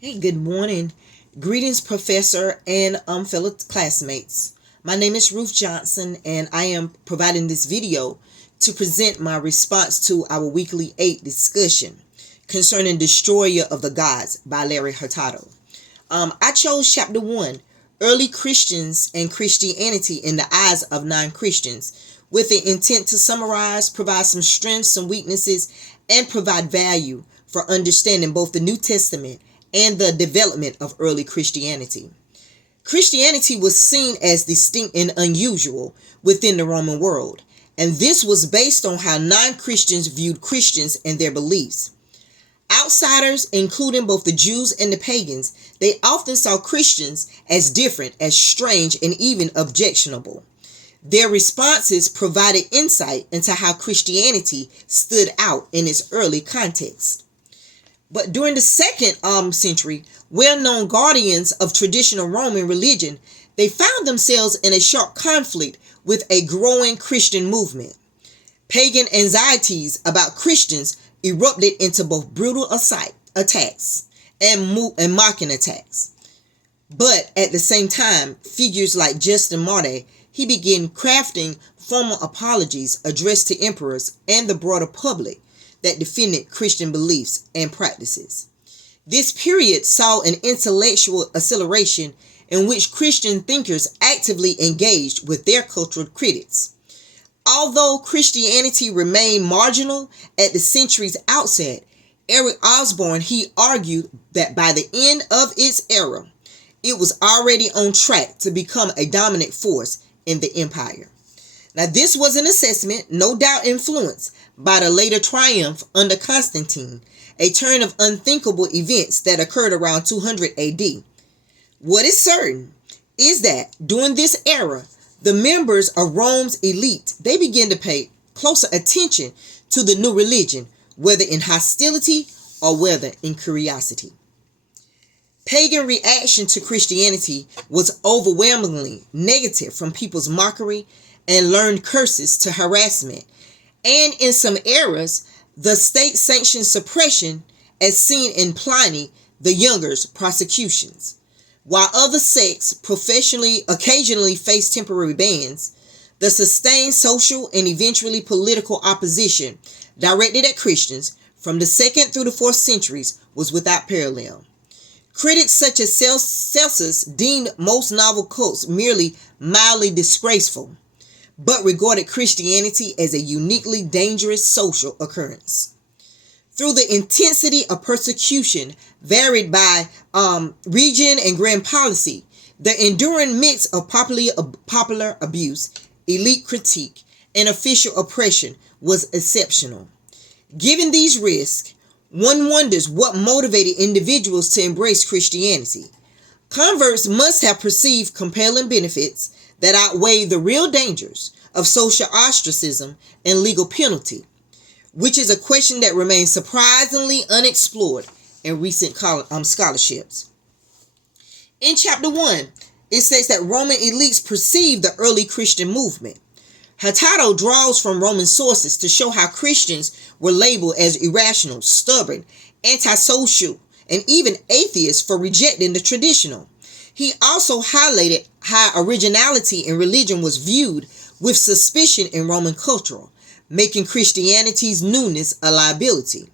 Hey, good morning. Greetings, Professor and fellow classmates. My name is Ruth Johnson, and I am providing this video to present my response to our weekly 8 discussion concerning Destroyer of the Gods by Larry Hurtado. I chose chapter 1, Early Christians and Christianity in the Eyes of Non-Christians, with the intent to summarize, provide some strengths, some weaknesses, and provide value for understanding both the New Testament and the development of early Christianity. Christianity was seen as distinct and unusual within the Roman world, and this was based on how non-Christians viewed Christians and their beliefs. Outsiders, including both the Jews and the pagans, they often saw Christians as different, as strange, and even objectionable. Their responses provided insight into how Christianity stood out in its early context. But during the second century, well-known guardians of traditional Roman religion, they found themselves in a sharp conflict with a growing Christian movement. Pagan anxieties about Christians erupted into both brutal attacks and mocking attacks. But at the same time, figures like Justin Martyr, he began crafting formal apologies addressed to emperors and the broader public that defended Christian beliefs and practices. This period saw an intellectual acceleration in which Christian thinkers actively engaged with their cultural critics. Although Christianity remained marginal at the century's outset, Eric Osborne, he argued that by the end of its era, it was already on track to become a dominant force in the empire. Now, this was an assessment, no doubt influenced by the later triumph under Constantine, a turn of unthinkable events that occurred around 200 AD. What is certain is that during this era, the members of Rome's elite, they began to pay closer attention to the new religion, whether in hostility or whether in curiosity. Pagan reaction to Christianity was overwhelmingly negative, from people's mockery and learned curses to harassment, and in some eras, the state-sanctioned suppression as seen in Pliny the Younger's prosecutions. While other sects occasionally faced temporary bans, the sustained social and eventually political opposition directed at Christians from the 2nd through the 4th centuries was without parallel. Critics such as Celsus deemed most novel cults merely mildly disgraceful, but regarded Christianity as a uniquely dangerous social occurrence. Through the intensity of persecution varied by region and grand policy, the enduring mix of popular abuse, elite critique, and official oppression was exceptional. Given these risks, one wonders what motivated individuals to embrace Christianity. Converts must have perceived compelling benefits that outweigh the real dangers of social ostracism and legal penalty, which is a question that remains surprisingly unexplored in recent scholarships. In chapter 1, it states that Roman elites perceived the early Christian movement. Hurtado draws from Roman sources to show how Christians were labeled as irrational, stubborn, antisocial, and even atheists for rejecting the traditional. He also highlighted how originality in religion was viewed with suspicion in Roman culture, making Christianity's newness a liability.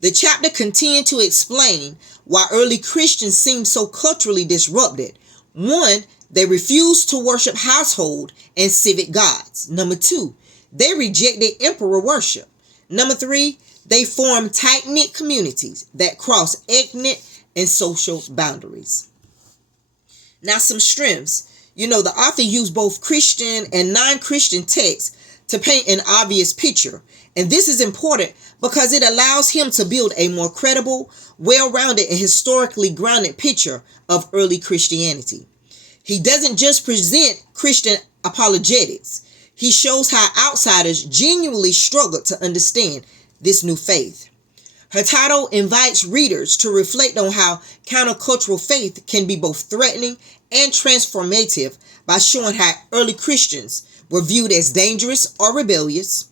The chapter continued to explain why early Christians seemed so culturally disrupted. 1, they refused to worship household and civic gods. 2, they rejected emperor worship. 3, they formed tight-knit communities that crossed ethnic and social boundaries. Now, some strengths. The author used both Christian and non-Christian texts to paint an obvious picture. And this is important because it allows him to build a more credible, well-rounded, and historically grounded picture of early Christianity. He doesn't just present Christian apologetics. He shows how outsiders genuinely struggled to understand this new faith. Hurtado invites readers to reflect on how countercultural faith can be both threatening and transformative by showing how early Christians were viewed as dangerous or rebellious.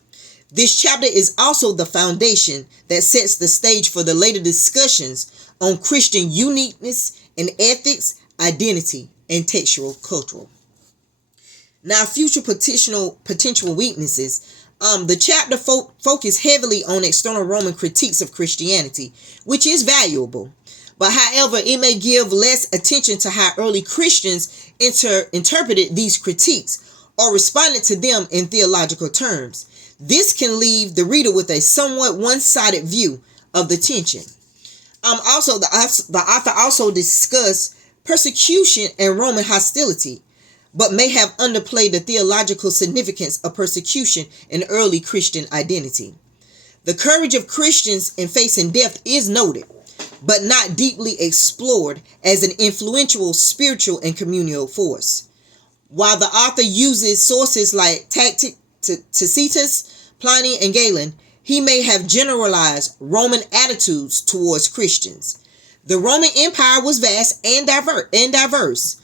This chapter is also the foundation that sets the stage for the later discussions on Christian uniqueness in ethics, identity, and textual cultural. Now, future potential weaknesses. The chapter focus heavily on external Roman critiques of Christianity, which is valuable. But however, it may give less attention to how early Christians interpreted these critiques or responded to them in theological terms. This can leave the reader with a somewhat one-sided view of the tension. Also, the author also discussed persecution and Roman hostility, but may have underplayed the theological significance of persecution in early Christian identity. The courage of Christians in facing death is noted, but not deeply explored as an influential spiritual and communal force. While the author uses sources like Tacitus, Pliny, and Galen, he may have generalized Roman attitudes towards Christians. The Roman Empire was vast and diverse.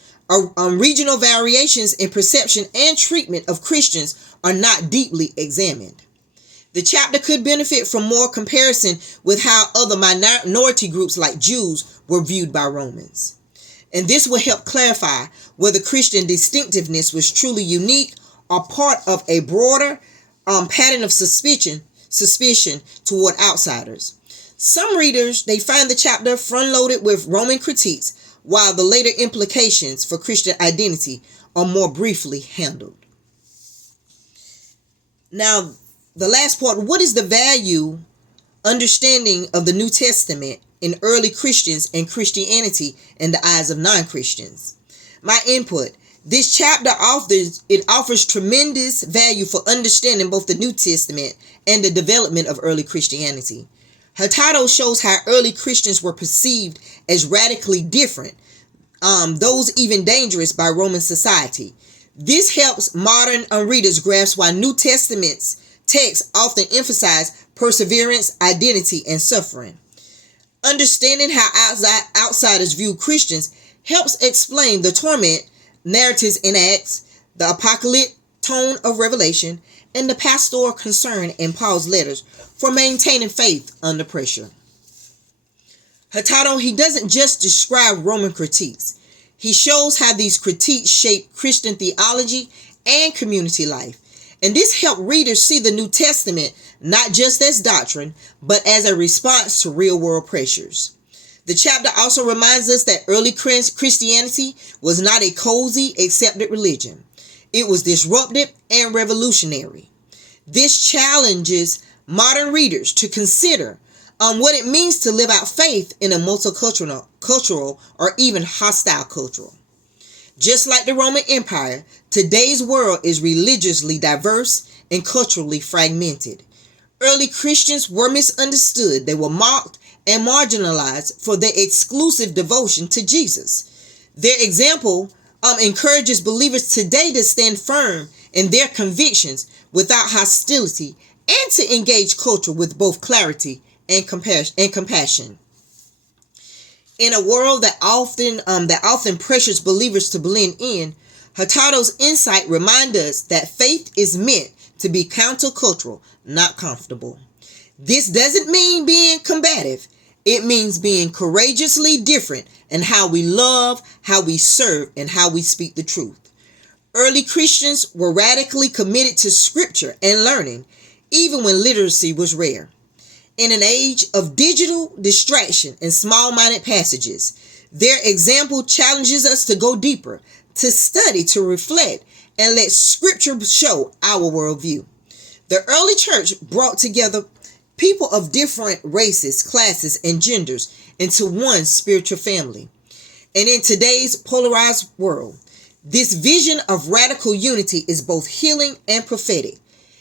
Regional variations in perception and treatment of Christians are not deeply examined. The chapter could benefit from more comparison with how other minority groups like Jews were viewed by Romans. And this will help clarify whether Christian distinctiveness was truly unique or part of a broader pattern of suspicion toward outsiders. Some readers, they find the chapter front-loaded with Roman critiques, while the later implications for Christian identity are more briefly handled. Now, the last part, what is the understanding of the New Testament in early Christians and Christianity in the eyes of non-Christians? My input, this chapter offers tremendous value for understanding both the New Testament and the development of early Christianity. Her title shows how early Christians were perceived as radically different, those even dangerous by Roman society. This helps modern readers grasp why New Testament's texts often emphasize perseverance, identity, and suffering. Understanding how outsiders view Christians helps explain the torment narratives in Acts, the apocalyptic tone of Revelation, and the pastoral concern in Paul's letters for maintaining faith under pressure. Her title, he doesn't just describe Roman critiques. He shows how these critiques shape Christian theology and community life. And this helped readers see the New Testament not just as doctrine, but as a response to real-world pressures. The chapter also reminds us that early Christianity was not a cozy, accepted religion. It was disruptive and revolutionary. This challenges modern readers to consider what it means to live out faith in a multicultural or even hostile culture. Just like the Roman Empire, today's world is religiously diverse and culturally fragmented. Early Christians were misunderstood. They were mocked and marginalized for their exclusive devotion to Jesus. Their example encourages believers today to stand firm in their convictions without hostility and to engage culture with both clarity and compassion. In a world that often pressures believers to blend in, Hurtado's insight reminds us that faith is meant to be countercultural, not comfortable. This doesn't mean being combative. It means being courageously different in how we love, how we serve, and how we speak the truth. Early Christians were radically committed to scripture and learning, even when literacy was rare. In an age of digital distraction and small-minded passages, their example challenges us to go deeper, to study, to reflect, and let scripture show our worldview. The early church brought together people of different races, classes, and genders into one spiritual family. And in today's polarized world, this vision of radical unity is both healing and prophetic.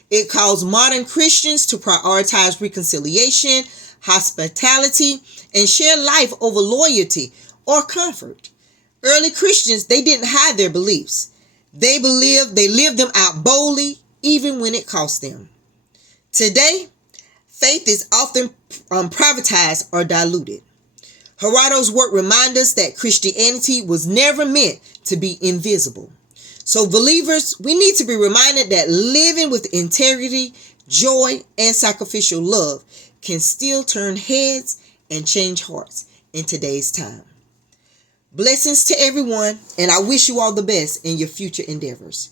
It calls modern Christians to prioritize reconciliation, hospitality, and share life over loyalty or comfort. Early Christians, they didn't hide their beliefs. They lived them out boldly, even when it cost them. Today, faith is often privatized or diluted. Hurtado's work reminds us that Christianity was never meant to be invisible. So believers, we need to be reminded that living with integrity, joy, and sacrificial love can still turn heads and change hearts in today's time. Blessings to everyone, and I wish you all the best in your future endeavors.